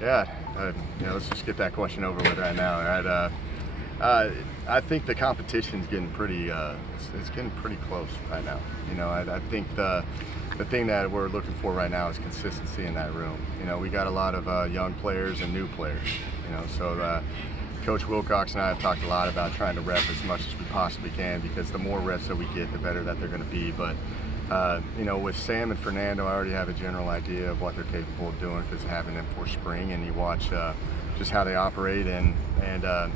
Yeah, let's just get that question over with right now. Right? I think the competition's getting pretty, it's getting pretty close right now. I think the thing that we're looking for right now is consistency in that room. We got a lot of young players and new players. So Coach Wilcox and I have talked a lot about trying to rep as much as we possibly can, because the more reps that we get, the better that they're going to be. But with Sam and Fernando, I already have a general idea of what they're capable of doing because of having them for spring, and you watch just how they operate and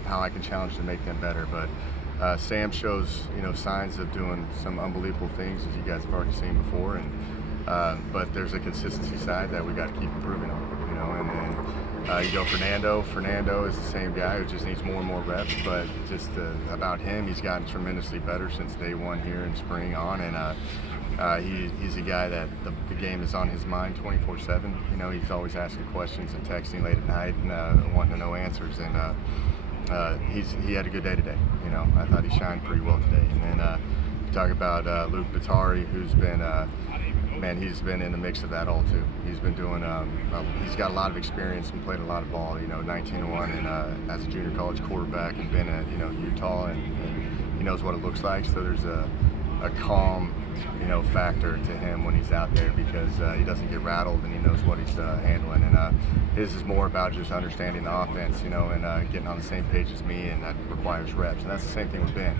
how I can challenge to make them better. But Sam shows signs of doing some unbelievable things, as you guys have already seen before, and but there's a consistency side that we got to keep improving on. And then you go Fernando. Fernando is the same guy who just needs more and more reps, but just about him, he's gotten tremendously better since day one here in spring on, and he's a guy that the game is on his mind 24/7. He's always asking questions and texting late at night and wanting to know answers. And he had a good day today. I thought he shined pretty well today. And then you talk about Luke Batari, who's been he's been in the mix of that all too. He's been doing he's got a lot of experience and played a lot of ball. 19-1 and as a junior college quarterback, and been at Utah, and he knows what it looks like. So there's a calm factor to him when he's out there, because he doesn't get rattled and he knows what he's handling. And his is more about just understanding the offense, and getting on the same page as me, and that requires reps. And that's the same thing with Ben.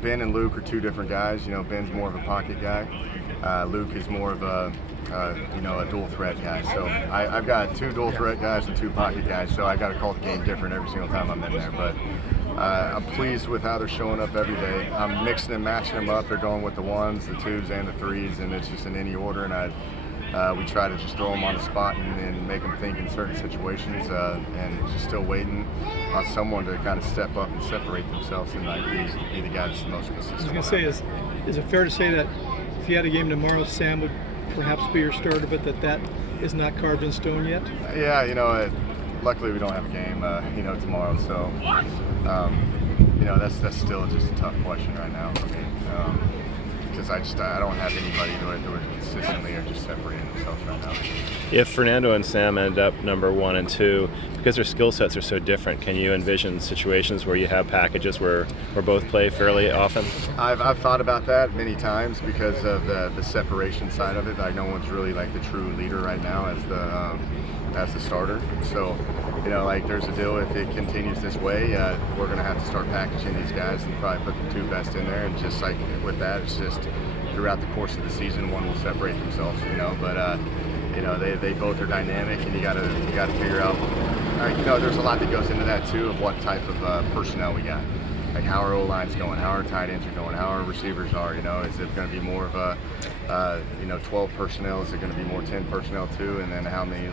Ben and Luke are two different guys. Ben's more of a pocket guy. Luke is more of a dual threat guy. So I've got two dual threat guys and two pocket guys. So I got to call the game different every single time I'm in there. But I'm pleased with how they're showing up every day. I'm mixing and matching them up. They're going with the ones, the twos, and the threes, and it's just in any order. And we try to just throw them on the spot and make them think in certain situations, and just still waiting on someone to kind of step up and separate themselves and be the guy that's the most consistent. I was going to say, is it fair to say that if you had a game tomorrow, Sam would perhaps be your starter, but that is not carved in stone yet? Yeah, luckily we don't have a game, tomorrow. So, that's still just a tough question right now for me, because I don't have anybody do it consistently or just separating themselves right now. If Fernando and Sam end up number 1 and 2, because their skill sets are so different, can you envision situations where you have packages where both play fairly often? I've thought about that many times because of the separation side of it. No one's really like the true leader right now as the starter. So, there's a deal. If it continues this way, we're going to have to start packaging these guys and probably put the two best in there. And just like with that, it's just throughout the course of the season, one will separate themselves. But they both are dynamic, and you got to figure out. There's a lot that goes into that too, of what type of personnel we got. Like how our O-line's going, how our tight ends are going, how our receivers are. Is it going to be more of a 12 personnel? Is it going to be more 10 personnel too? And then how many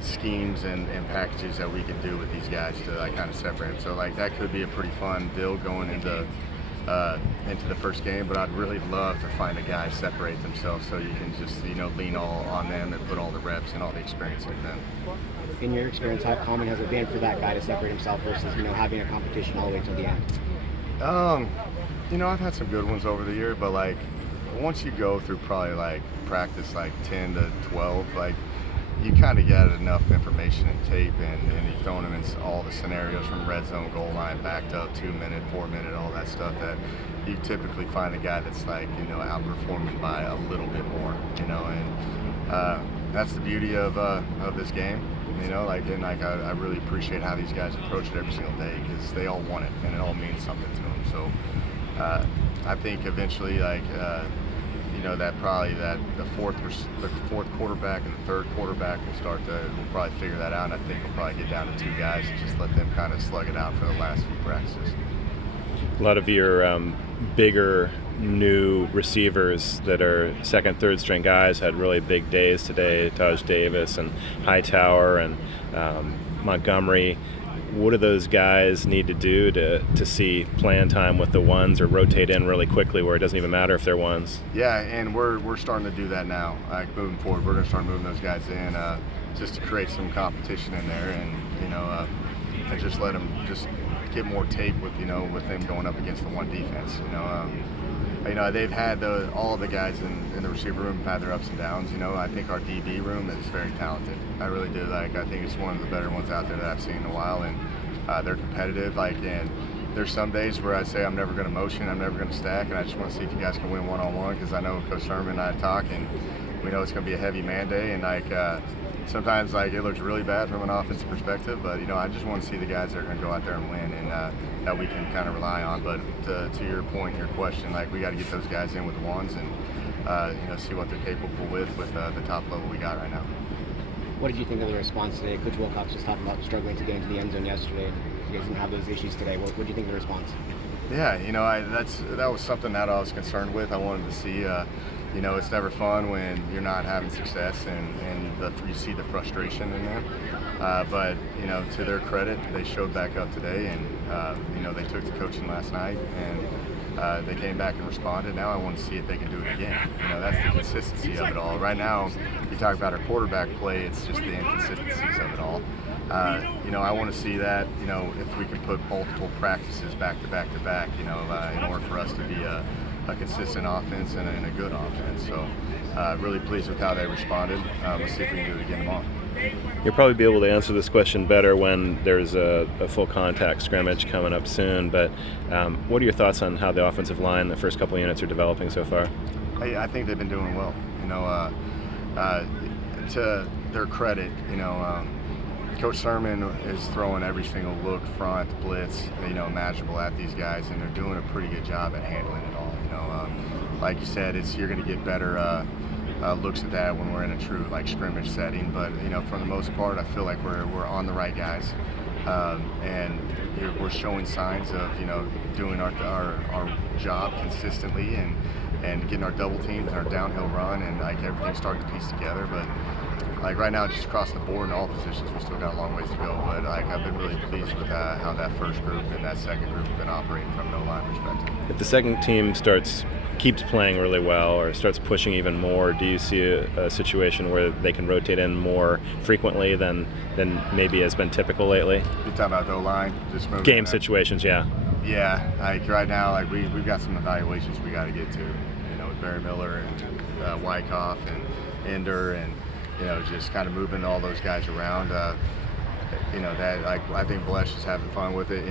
schemes and packages that we can do with these guys to kind of separate them. So that could be a pretty fun deal going into the first game. But I'd really love to find a guy separate themselves so you can just lean all on them and put all the reps and all the experience in them. In your experience, how common has it been for that guy to separate himself versus having a competition all the way till the end? I've had some good ones over the year, but once you go through probably practice 10 to 12, you kind of get enough information and tape, and you're throwing them in all the scenarios from red zone, goal line, backed up, 2 minute, 4 minute, all that stuff, that you typically find a guy that's outperforming by a little bit more, and that's the beauty of this game, I really appreciate how these guys approach it every single day, because they all want it and it all means something to them. So I think eventually that probably the fourth quarterback and the third quarterback will probably figure that out, and I think we'll probably get down to 2 guys and just let them kind of slug it out for the last few practices. A lot of your bigger new receivers that are second, third string guys had really big days today. Taj Davis and Hightower and Montgomery. What do those guys need to do to see playing time with the ones, or rotate in really quickly where it doesn't even matter if they're ones? Yeah, and we're starting to do that now. Moving forward, we're going to start moving those guys in just to create some competition in there, and and just let them just get more tape with them going up against the one defense. they've had all the guys in the receiver room have had their ups and downs. I think our DB room is very talented. I really do. I think it's one of the better ones out there that I've seen in a while, and they're competitive. And there's some days where I say I'm never going to motion, I'm never going to stack, and I just want to see if you guys can win one-on-one, because I know Coach Sermon and I talk, and we know it's going to be a heavy man day, and sometimes it looks really bad from an offensive perspective, but I just want to see the guys that are going to go out there and win, and that we can kind of rely on. But to your point, your question, we got to get those guys in with the ones and see what they're capable with the top level we got right now. What did you think of the response today? Coach Wilcox was talking about struggling to get into the end zone yesterday. You guys didn't have those issues today. What did you think of the response? Yeah, that was something that I was concerned with. I wanted to see. It's never fun when you're not having success and you see the frustration in them. But to their credit, they showed back up today, and they took the coaching last night, and they came back and responded. Now I want to see if they can do it again. That's the consistency of it all. Right now, you talk about our quarterback play, it's just the inconsistencies of it all. I want to see that, if we can put multiple practices back to back to back, in order for us to be a consistent offense and a good offense. So really pleased with how they responded. Let's see if we can do it again tomorrow. You'll probably be able to answer this question better when there's a full contact scrimmage coming up soon, but what are your thoughts on how the offensive line the first couple of units are developing so far? I think they've been doing well. To their credit, Coach Sermon is throwing every single look, front, blitz, imaginable at these guys, and they're doing a pretty good job at handling it all. Like you said, you're going to get better looks at that when we're in a true scrimmage setting. But for the most part, I feel like we're on the right guys, and we're showing signs of doing our job consistently and getting our double teams and our downhill run, and everything's starting to piece together. But right now, just across the board in all positions, we still got a long ways to go. But I've been really pleased with how that first group and that second group have been operating from an O-line perspective. If the second team keeps playing really well or starts pushing even more, do you see a situation where they can rotate in more frequently than maybe has been typical lately? You're talking about the O-line, just moving game situations, yeah. Yeah, right now, we've got some evaluations we got to get to, with Barry Miller and Wyckoff and Ender, and just kind of moving all those guys around. I think Blesh is having fun with it.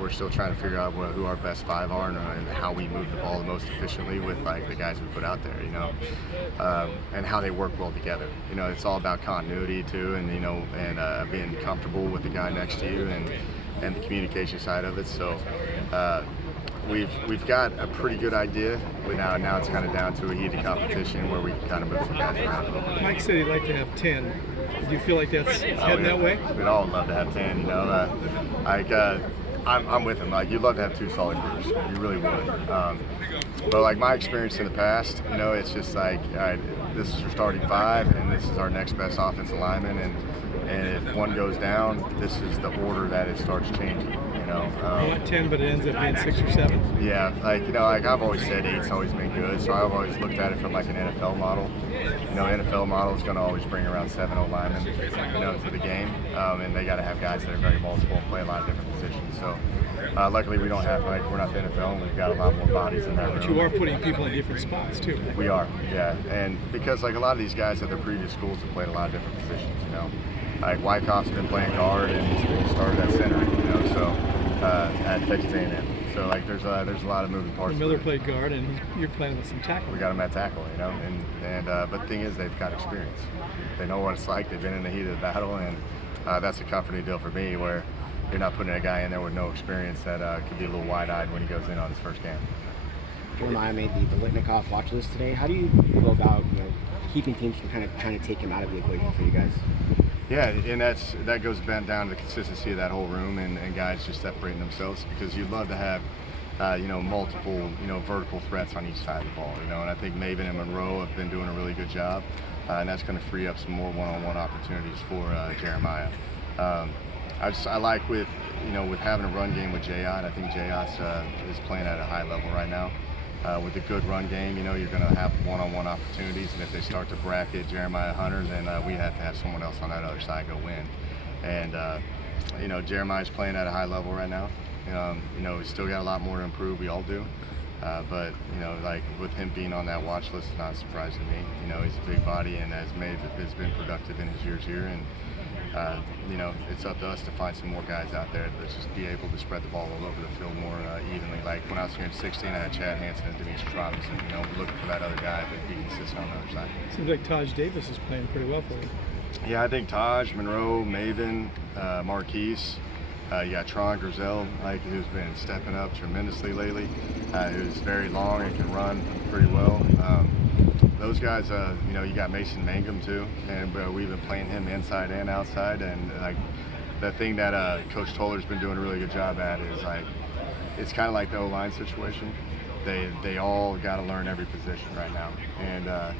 We're still trying to figure out who our best five are and how we move the ball the most efficiently with the guys we put out there. And how they work well together. It's all about continuity too, and being comfortable with the guy next to you and the communication side of it. So. We've got a pretty good idea. Now it's kind of down to a heated competition where we can kind of move some guys around. Mike said he'd like to have 10. Do you feel like that's heading that way? We'd all love to have 10. I'm with him. You'd love to have two solid groups. You really would. But my experience in the past, it's just all right, this is your starting five, and this is our next best offensive lineman, and if one goes down, this is the order that it starts changing. I want 10, but it ends up being 6 or 7. Yeah, I've always said 8's always been good, so I've always looked at it from an NFL model. NFL model is going to always bring around 7 O-linemen, to the game, and they got to have guys that are very multiple and play a lot of different positions. So luckily we don't have, we're not the NFL, and we've got a lot more bodies in that room. But you are putting people in different spots too. We are, yeah, and because a lot of these guys at their previous schools have played a lot of different positions. Wyckoff's been playing guard, and he started at center. So. At Texas A&M. So there's a lot of moving parts. Miller played guard, and you're playing with some tackle. We got him at tackle, but the thing is, they've got experience. They know what it's like. They've been in the heat of the battle, and that's a comforting deal for me, where you're not putting a guy in there with no experience that could be a little wide-eyed when he goes in on his first game. Jeremiah made the Litnikoff watch list today. How do you go about keeping teams from kind of trying to take him out of the equation for you guys? Yeah, and that goes down to the consistency of that whole room and guys just separating themselves, because you'd love to have multiple vertical threats on each side of the ball, and I think Maven and Monroe have been doing a really good job, and that's going to free up some more one-on-one opportunities for Jeremiah. I like with having a run game with Jayot. I think Jayot is playing at a high level right now. With a good run game, you're going to have one-on-one opportunities, and if they start to bracket Jeremiah Hunter, then we have to have someone else on that other side go win. And Jeremiah's playing at a high level right now. He's still got a lot more to improve. We all do. But like with him being on that watch list, is not surprising to me. He's a big body and has been productive in his years here, and it's up to us to find some more guys out there that just be able to spread the ball all over the field more evenly. Like when I was here in 16, I had Chad Hansen and Demetrius Robinson. Looking for that other guy to be consistent on the other side. Seems like Taj Davis is playing pretty well for you. Yeah, I think Taj, Monroe, Maven, Marquise. You got Tron Grizel, who's been stepping up tremendously lately. Who's very long and can run pretty well. Those guys, you got Mason Mangum too, and we've been playing him inside and outside. And the thing that Coach Toller's been doing a really good job at is it's kind of like the O-line situation. They all got to learn every position right now, and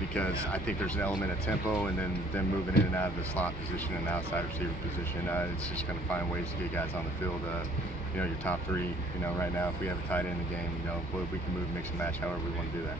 because I think there's an element of tempo, and then them moving in and out of the slot position and the outside receiver position. It's just going to find ways to get guys on the field. Your top three, right now, if we have a tight end in the game, we can move, mix and match however we want to do that.